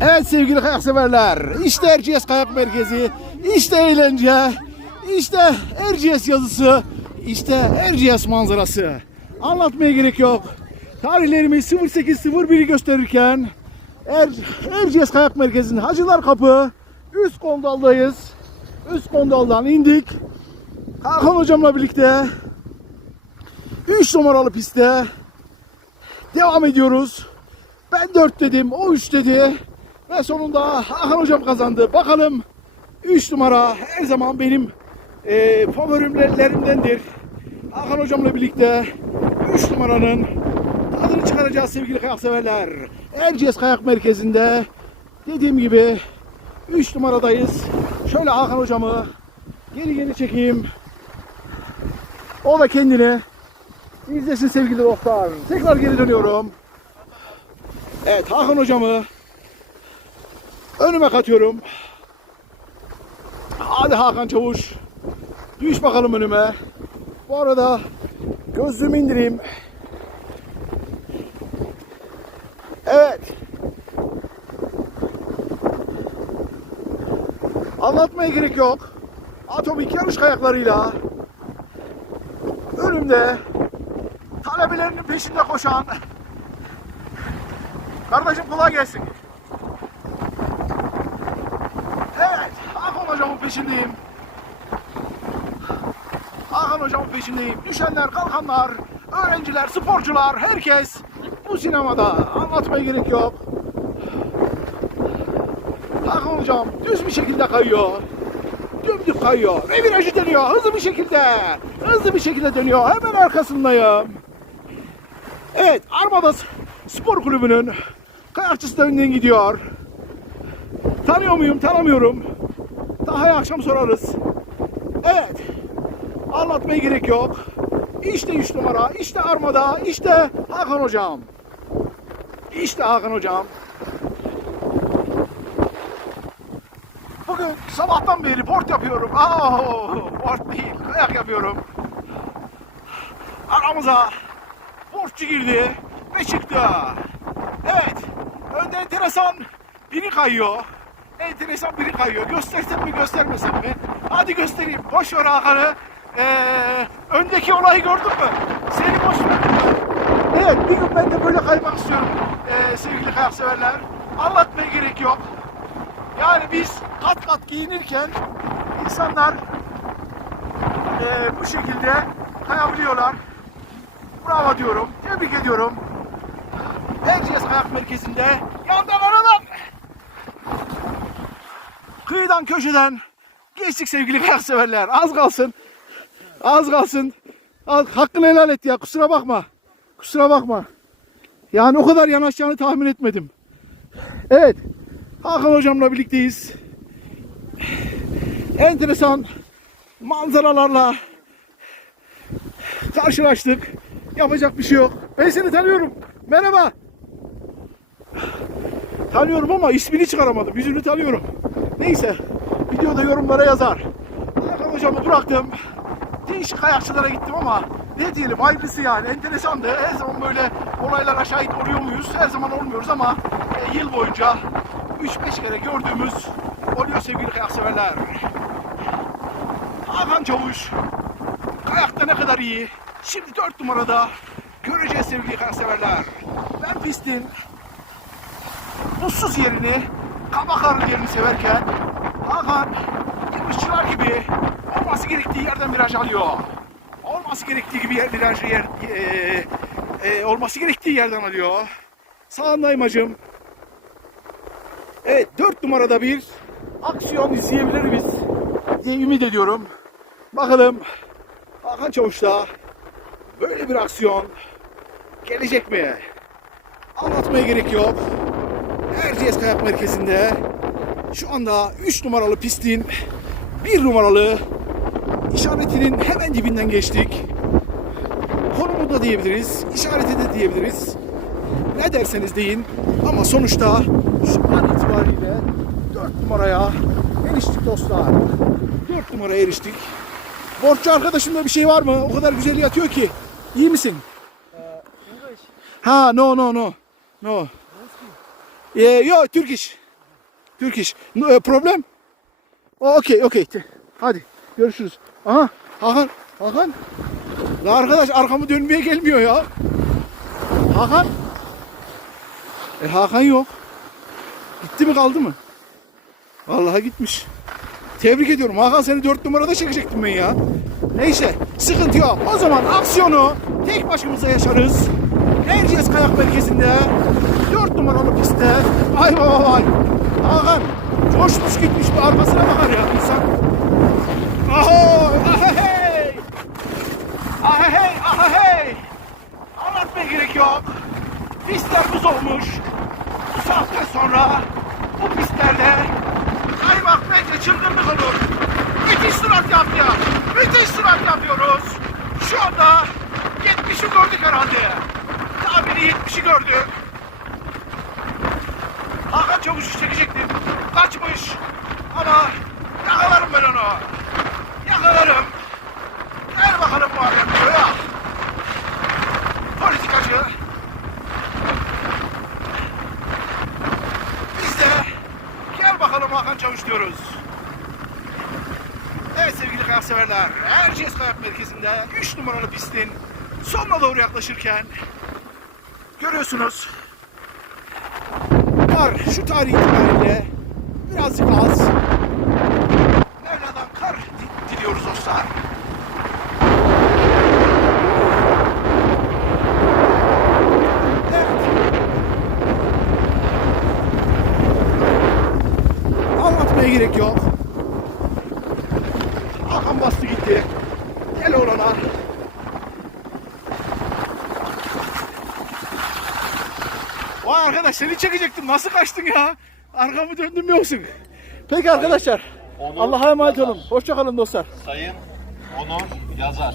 Evet sevgili kayak severler. İşte Erciyes Kayak Merkezi. işte eğlence. işte Erciyes yazısı. işte Erciyes manzarası. Anlatmaya gerek yok. Tarihlerimiz 0801'i gösterirken er, Erciyes Kayak Merkezi'nin Hacılar Kapı üst kondaldayız. Üst kondaldan indik. Hakan hocamla birlikte 3 numaralı pistte devam ediyoruz. Ben 4 dedim, o 3 dedi. Ve sonunda Hakan hocam kazandı. Bakalım 3 numara her zaman benim e, favorimlerimdendir. Hakan hocamla birlikte 3 numaranın tadını çıkaracağız sevgili kayak severler. Erciyes Kayak Merkezi'nde dediğim gibi 3 numaradayız. Şöyle Hakan hocamı geri geri çekeyim. O da kendini izlesin sevgili dostlar. Tekrar geri dönüyorum. Evet Hakan hocamı önüme katıyorum. Hadi Hakan Çavuş. Düş bakalım önüme. Bu arada gözlüğümü indireyim. Evet. Anlatmaya gerek yok. Atomik yarış kayaklarıyla önümde talebelerinin peşinde koşan kardeşim kolay gelsin. Evet, Hakan hocamın peşindeyim. Hakan hocamın peşindeyim. Düşenler, kalkanlar, öğrenciler, sporcular, herkes bu sinemada. Anlatmaya gerek yok. Hakan hocam düz bir şekilde kayıyor. Dümdük kayıyor. Ve virajı dönüyor. Hızlı bir şekilde. Hızlı bir şekilde dönüyor. Hemen arkasındayım. Evet, Armada Spor Kulübü'nün kayakçısı da önden gidiyor. Tanıyor muyum? Tanımıyorum. Daha akşam sorarız. Evet. Anlatmaya gerek yok. İşte 3 numara, işte Armada, işte Hakan Hocam. İşte Hakan Hocam. Bugün sabahtan beri port yapıyorum. Aa, port değil, kayak yapıyorum. Aramıza portçu girdi ve çıktı. Evet, önde enteresan biri kayıyor. Enteresan biri kayıyor. Göstersem mi göstermesem mi? Hadi göstereyim. Boş ver Hakan'ı. Ee, öndeki olayı gördün mü? Seni boş ver. Evet, bir gün ben de böyle kaymak istiyorum ee, sevgili kayak severler. Anlatmaya gerek yok. Yani biz kat kat giyinirken insanlar eee, bu şekilde kayabiliyorlar. Bravo diyorum. Tebrik ediyorum. Erciyes Kayak Merkezi'nde kıyıdan köşeden geçtik sevgili kayak severler. Az kalsın. Az kalsın. Az, hakkını helal et ya. Kusura bakma. Kusura bakma. Yani o kadar yanaşacağını tahmin etmedim. Evet. Hakan hocamla birlikteyiz. Enteresan manzaralarla karşılaştık. Yapacak bir şey yok. Ben seni tanıyorum. Merhaba. Tanıyorum ama ismini çıkaramadım. Yüzünü tanıyorum. Neyse. Videoda yorumlara yazar. Hakan hocamı bıraktım. Değişik kayakçılara gittim ama ne diyelim hayırlısı yani enteresandı. Her zaman böyle olaylara şahit oluyor muyuz? Her zaman olmuyoruz ama e, yıl boyunca 3-5 kere gördüğümüz oluyor sevgili kayak severler. Hakan Çavuş kayakta ne kadar iyi. Şimdi 4 numarada göreceğiz sevgili kayak severler. Ben pistin buzsuz yerini, kaba karlı yerini severken Hakan yarışçılar gibi olması gerektiği yerden viraj alıyor. Olması gerektiği gibi yer, virajı yer, e, e, olması gerektiği yerden alıyor. Sağındayım hacım. Evet 4 numarada bir aksiyon izleyebiliriz diye ümit ediyorum. Bakalım Hakan Çavuş'ta böyle bir aksiyon gelecek mi? Anlatmaya gerek yok. Erciyes Kayak Merkezi'nde şu anda 3 numaralı pistin 1 numaralı işaretinin hemen dibinden geçtik. Konumu da diyebiliriz, işareti de diyebiliriz. Ne derseniz deyin ama sonuçta şu an itibariyle 4 numaraya eriştik dostlar. 4 numaraya eriştik. Borçlu arkadaşımda bir şey var mı? O kadar güzel yatıyor ki. İyi misin? Ha no no no. No. Ee, yo Türk iş. Türk iş. No, e, problem? Okey okey. Hadi görüşürüz. Aha Hakan. Hakan. La arkadaş arkamı dönmeye gelmiyor ya. Hakan. E Hakan yok. Gitti mi kaldı mı? Vallahi gitmiş. Tebrik ediyorum. Hakan seni dört numarada çekecektim ben ya. Neyse sıkıntı yok. O zaman aksiyonu tek başımıza yaşarız. Erciyes Kayak Merkezi'nde dört numaralı pistte. Ay baba vay. Hakan coşmuş gitmiş bir arkasına bakar ya insan. Aho! Ahey! Ahey! Ahey! Anlatmaya gerek yok. Pistler buz olmuş. Bu saatten sonra bu pistlerde kaymak bence çılgınlık olur. Müthiş sürat yaptı ya. Müthiş sürat yapıyoruz. Şu anda 70'i gördük herhalde. Tahmini 70'i gördük. Hakan Çavuş'u çekecektim. Kaçmış. Ama yakalarım ben onu. Yakalarım. Ver bakalım bu adam diyor ya. Politikacı. Biz de gel bakalım Hakan Çavuş diyoruz. Evet sevgili kayak severler. Erciyes Kayak Merkezi'nde 3 numaralı pistin sonuna doğru yaklaşırken görüyorsunuz kar şu tarih itibariyle birazcık az. Mevla'dan kar di- diliyoruz dostlar. Evet. Anlatmaya gerek yok. Hakan bastı gitti. Gel olana. Vay arkadaş seni çekecektim. Nasıl kaçtın ya? Arkamı döndüm yoksun. Peki arkadaşlar. Onur Allah'a emanet Yazar. olun. Hoşça kalın dostlar. Sayın Onur Yazar.